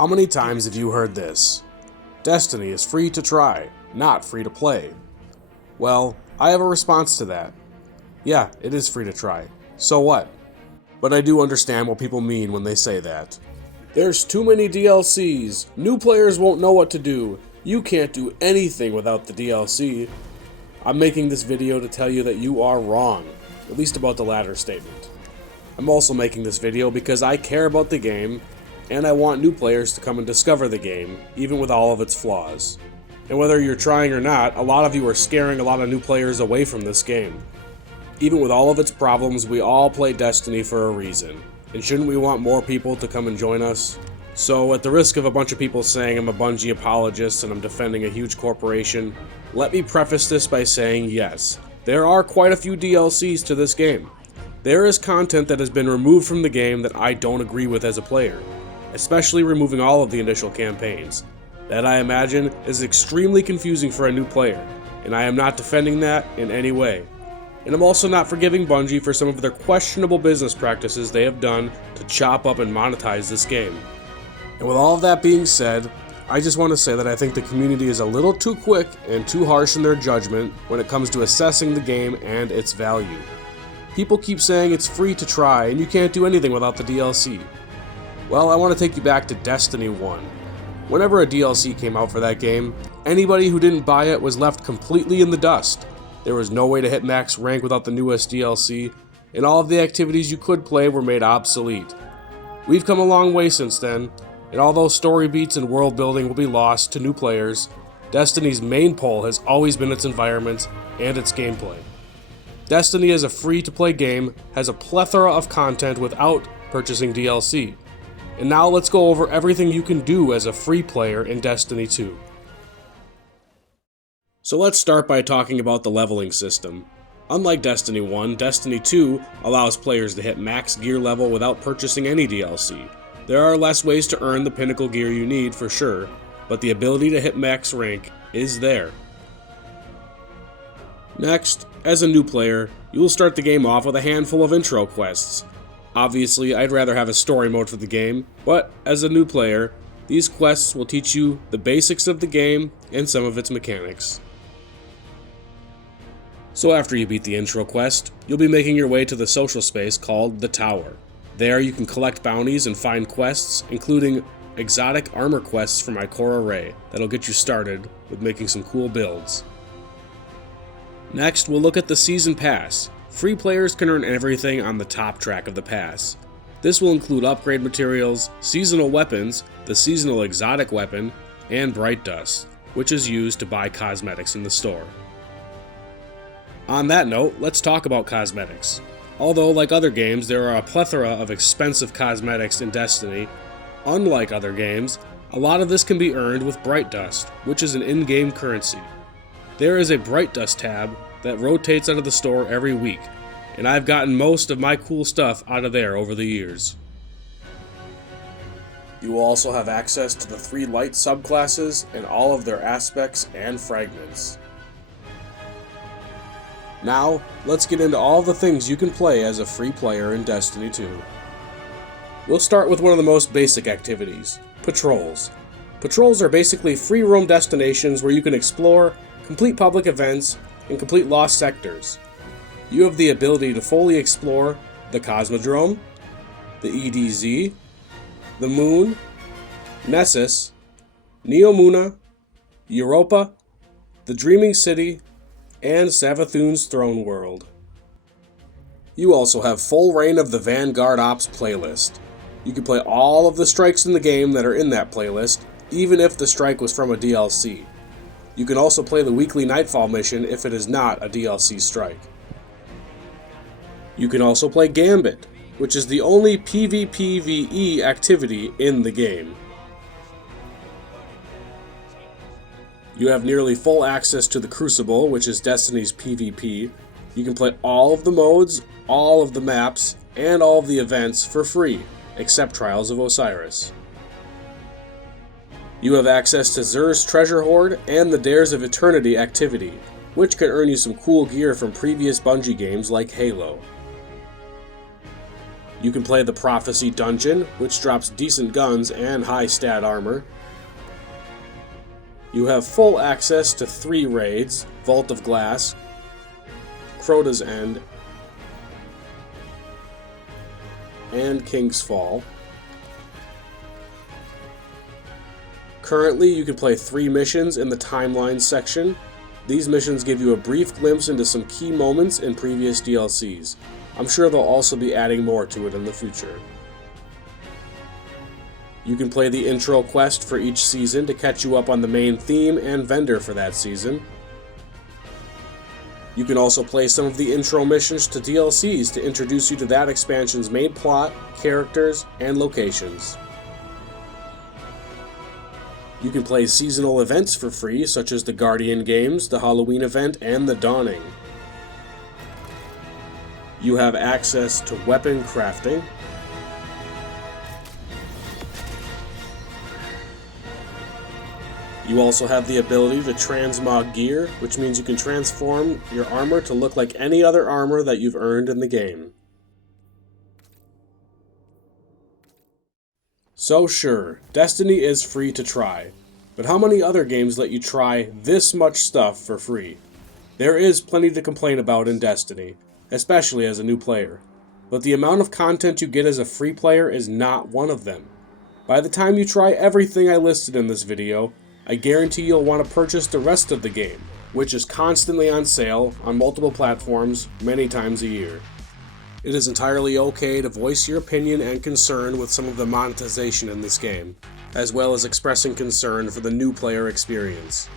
How many times have you heard this? Destiny is free to try, not free to play. Well, I have a response to that. Yeah, it is free to try. So what? But I do understand what people mean when they say that. There's too many DLCs. New players won't know what to do. You can't do anything without the DLC. I'm making this video to tell you that you are wrong, at least about the latter statement. I'm also making this video because I care about the game, and I want new players to come and discover the game, even with all of its flaws. And whether you're trying or not, a lot of you are scaring a lot of new players away from this game. Even with all of its problems, we all play Destiny for a reason. And shouldn't we want more people to come and join us? So, at the risk of a bunch of people saying I'm a Bungie apologist and I'm defending a huge corporation, let me preface this by saying yes, there are quite a few DLCs to this game. There is content that has been removed from the game that I don't agree with as a player, especially removing all of the initial campaigns. That, I imagine, is extremely confusing for a new player, and I am not defending that in any way. And I'm also not forgiving Bungie for some of their questionable business practices they have done to chop up and monetize this game. And with all of that being said, I just want to say that I think the community is a little too quick and too harsh in their judgment when it comes to assessing the game and its value. People keep saying it's free to try and you can't do anything without the DLC. Well, I want to take you back to Destiny 1. Whenever a DLC came out for that game, anybody who didn't buy it was left completely in the dust. There was no way to hit max rank without the newest DLC, and all of the activities you could play were made obsolete. We've come a long way since then, and although story beats and world building will be lost to new players, Destiny's main pull has always been its environment and its gameplay. Destiny as a free-to-play game has a plethora of content without purchasing DLC. And now let's go over everything you can do as a free player in Destiny 2. So let's start by talking about the leveling system. Unlike Destiny 1, Destiny 2 allows players to hit max gear level without purchasing any DLC. There are less ways to earn the pinnacle gear you need for sure, but the ability to hit max rank is there. Next, as a new player, you will start the game off with a handful of intro quests. Obviously, I'd rather have a story mode for the game, but as a new player, these quests will teach you the basics of the game and some of its mechanics. So after you beat the intro quest, you'll be making your way to the social space called the Tower. There you can collect bounties and find quests, including exotic armor quests from Ikora Rey that'll get you started with making some cool builds. Next, we'll look at the Season Pass. Free players can earn everything on the top track of the pass. This will include upgrade materials, seasonal weapons, the seasonal exotic weapon, and Bright Dust, which is used to buy cosmetics in the store. On that note, let's talk about cosmetics. Although, like other games, there are a plethora of expensive cosmetics in Destiny, unlike other games, a lot of this can be earned with Bright Dust, which is an in-game currency. There is a Bright Dust tab that rotates out of the store every week, and I've gotten most of my cool stuff out of there over the years. You will also have access to the 3 light subclasses and all of their aspects and fragments. Now, let's get into all the things you can play as a free player in Destiny 2. We'll start with one of the most basic activities, patrols. Patrols are basically free roam destinations where you can explore, complete public events, and complete lost sectors. You have the ability to fully explore the Cosmodrome, the EDZ, the Moon, Nessus, Neomuna, Europa, the Dreaming City, and Savathun's Throne World. You also have full reign of the Vanguard Ops playlist. You can play all of the strikes in the game that are in that playlist, even if the strike was from a DLC. You can also play the weekly Nightfall mission if it is not a DLC strike. You can also play Gambit, which is the only PvPvE activity in the game. You have nearly full access to the Crucible, which is Destiny's PvP. You can play all of the modes, all of the maps, and all of the events for free, except Trials of Osiris. You have access to Xur's Treasure Hoard and the Dares of Eternity activity, which can earn you some cool gear from previous Bungie games like Halo. You can play the Prophecy Dungeon, which drops decent guns and high stat armor. You have full access to 3 raids: Vault of Glass, Crota's End, and King's Fall. Currently, you can play 3 missions in the Timeline section. These missions give you a brief glimpse into some key moments in previous DLCs. I'm sure they'll also be adding more to it in the future. You can play the intro quest for each season to catch you up on the main theme and vendor for that season. You can also play some of the intro missions to DLCs to introduce you to that expansion's main plot, characters, and locations. You can play seasonal events for free, such as the Guardian Games, the Halloween event, and the Dawning. You have access to weapon crafting. You also have the ability to transmog gear, which means you can transform your armor to look like any other armor that you've earned in the game. So sure, Destiny is free to try, but how many other games let you try this much stuff for free? There is plenty to complain about in Destiny, especially as a new player, but the amount of content you get as a free player is not one of them. By the time you try everything I listed in this video, I guarantee you'll want to purchase the rest of the game, which is constantly on sale on multiple platforms many times a year. It is entirely okay to voice your opinion and concern with some of the monetization in this game, as well as expressing concern for the new player experience.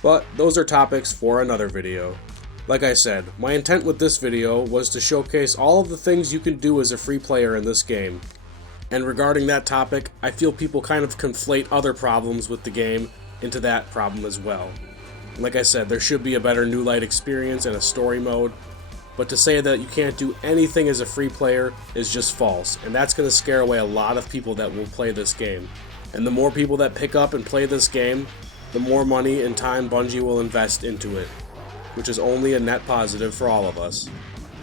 But those are topics for another video. Like I said, my intent with this video was to showcase all of the things you can do as a free player in this game. And regarding that topic, I feel people kind of conflate other problems with the game into that problem as well. Like I said, there should be a better New Light experience and a story mode, but to say that you can't do anything as a free player is just false, and that's going to scare away a lot of people that will play this game. And the more people that pick up and play this game, the more money and time Bungie will invest into it, which is only a net positive for all of us.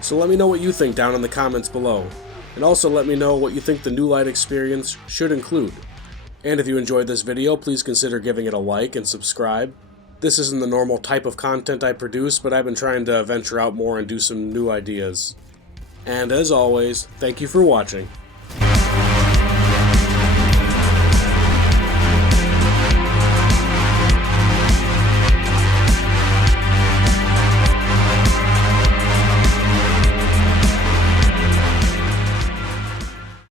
So let me know what you think down in the comments below, and also let me know what you think the New Light experience should include. And if you enjoyed this video, please consider giving it a like and subscribe. This isn't the normal type of content I produce, but I've been trying to venture out more and do some new ideas. And as always, thank you for watching.